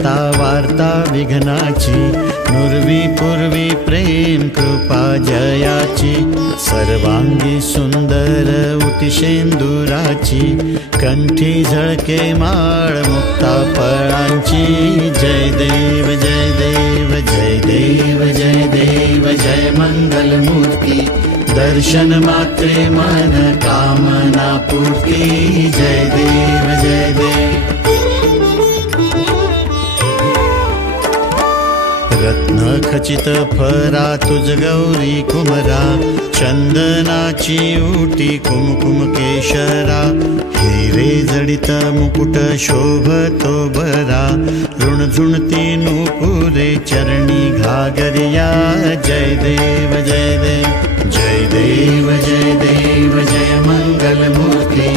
ऐकता वार्ता विघ्नाची, नुरवी पूर्वी प्रेम कृपा जयाची, सर्वांगी सुंदर उतिशेंदुराची, कंठी झळके माळ मुक्ता फळांची. जय देव जय देव जय देव जय देव जय मंगल मूर्ती, दर्शन मात्रे मन कामना पूर्ती. जय देव जय देव. रत्न खचित फरा तुझ गौरी कुमरा, चंदनाची उटी कुमकुम केशरा, हिरे जडित मुकुट शोभतो बरा, ऋणझुणती नूपुरे चरणी घागरिया. जय देव जय देव जय देव जय देव जय मंगल मूर्ती,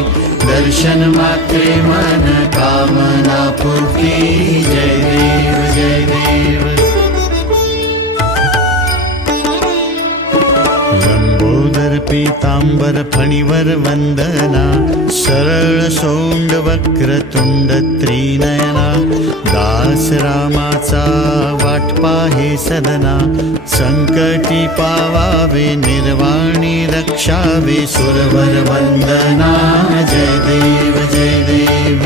दर्शन मात्रे मन कामना पूर्ती. जय देव जय देव. लंबोदर पीतांबर फणीवर वंदना, सरळ सोंड वक्रतुंड त्रिनयना, दास रामाचा वाट पाहे सदना, संकटी पावावे निर्वाणी रक्षावे सुरवर वंदना. जय देव जय देव.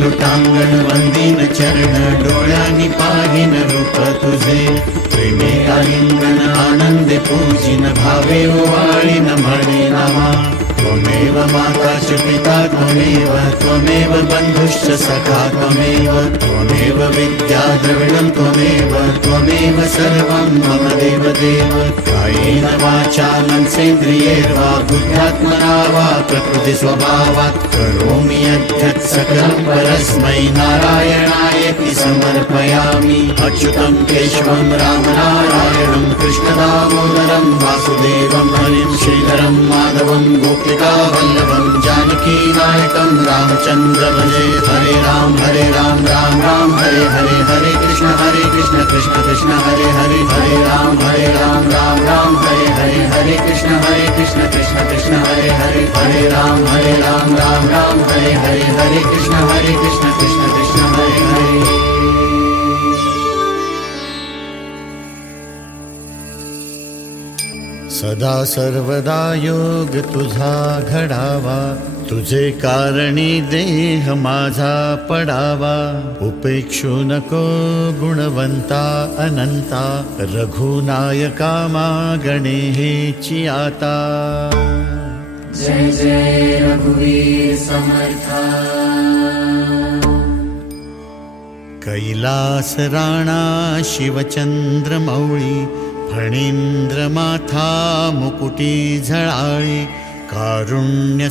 लोटांगण वंदीन चरण, डोळ्यांनी पाहिन रूप तुझे, प्रेमे आलिंगन आनंदे पूजिन, भावे ओवाळीन म्हणे नामा. त्वमेव माता च पिता त्वमेव, त्वमेव बंधुश्च सखा त्वमेव, त्वमेव विद्या द्रविणं त्वमेव, त्वमेव सर्वं मम देव देव. कायेन वाचा मनसेन्द्रियैर्वा बुद्ध्यात्मना वा प्रकृति स्वभावात्, करोमि यद्यत् सकलं परस्मै नारायणायेति समर्पयामि. अच्युतं केशवं रामनारायणं कृष्णदामोदरं वासुदेवं हरिं श्रीधरं माधवं गोपिका वल्लभं जानकी नायकं रामचंद्र भजे. हरे राम राम राम हरे हरे, हरे कृष्ण कृष्ण कृष्ण हरे हरे, हरे राम राम राम हरे हरे, हरे कृष्ण कृष्ण कृष्ण हरे हरे, हरे राम राम राम हरे हरे, हरे कृष्ण कृष्ण कृष्ण हरे हरे. सदा सर्वदा योग तुझा घडावा, तुझे कारणी देह माझा पडावा. उपेक्षू नको गुणवंता अनंता, रघुनायका मागणे हेची आता. जय जय रघुवीर समर्था. कैलास राणा शिवचंद्र मौळी, फणींद्र माथा मुकुटी झळाळी, कारुण्य